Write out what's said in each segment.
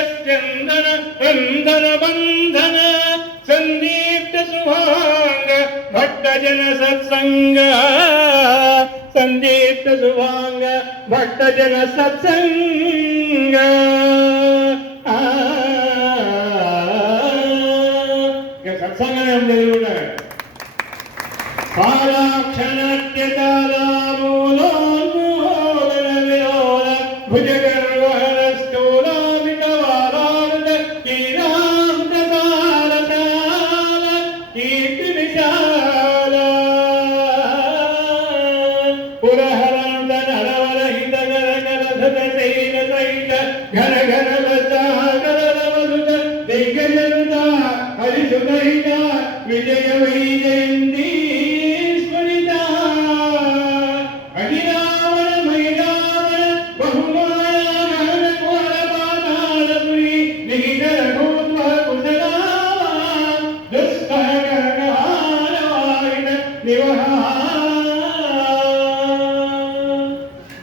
సప్తతురంగ చందన వందన బంధన సందీప్త సుభాంగ భట్ట జన సత్సంగ సందీప్త సుభాంగ భట్ట జన సత్సంగ ఆ, ఇక సత్సంగం ಘನ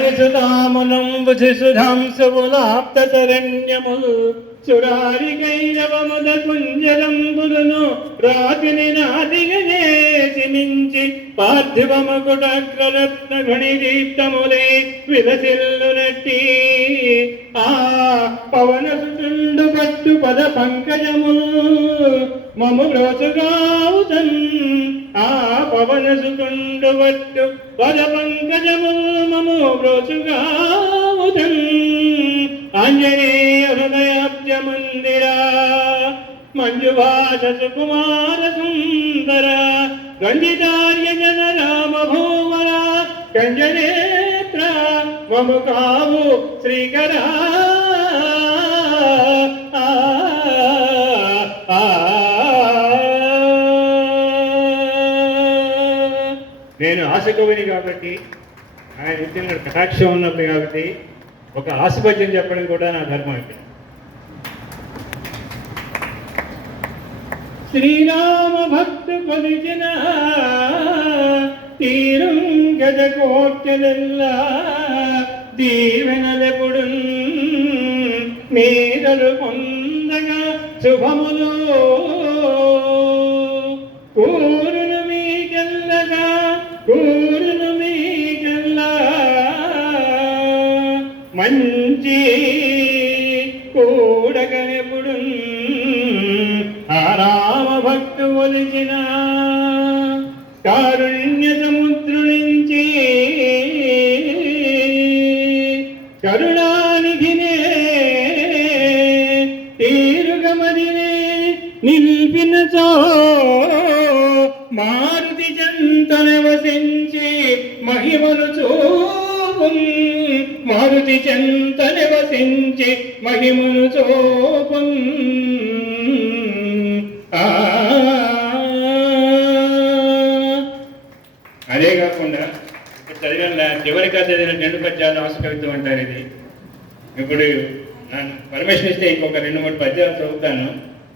അവനിസുതാമുലംബു ശിശുധാംസു പുലാപ്തരണ്യമുൽ ചുരാരി കൈരവമുത കുഞ്ചലംബുലു രാജനി നാദികേശിനിഞ്ചി പാർത്ഥിവമുകുടഗ്രരത്നഘണിദീപ്തമുലേ വിലസില്ലു നട്ടീ గణి పవన పట్టు పద పంకజములు మము రోజుగావుతన్ ఆ పవన సుతుండు పట్టు పద పంకజములు మము రోజుగావుతన్ ఆంజనేయ హృదయాబ్జ మందిరా. మంజుభాష సుకుమార సుందర. గండితార్య జన రామ భూమరా గంజనేత్ర. మము కావు శ్రీకరా. నేను ఆశకవిని కాబట్టి ఆయన నిత్యంగా కటాక్షం ఉన్నది కాబట్టి ఒక ఆశపద్యం చెప్పడం కూడా నా ధర్మం ఇక్కడ శ్రీరామ భక్తు కొలిచిన తీరం గజ కోట్యదెల్ల దీవెనలెప్పుడు మీరలు పొందగా శుభములు కూరును మీ గల్లగా కూరును మీ మీకెల్లా మంచి కూడగనెప్పుడు ఆరామ భక్తు ఒలిచిన కారుణ్య సముద్రునించి కరుణా నిల్పినచో మారుతి చెంతన వసించి మహిమను చూపు. మారుతి చెంతన వసించి మహిమను చూపు. అదే కాకుండా చదివిన చివరిగా చదివిన రెండు పద్యాలు ఆశ కవిత్వం అంటారు ఇది. ఇప్పుడు నన్ను పర్మిషన్ ఇస్తే ఇంకొక రెండు మూడు పద్యాలు చదువుతాను.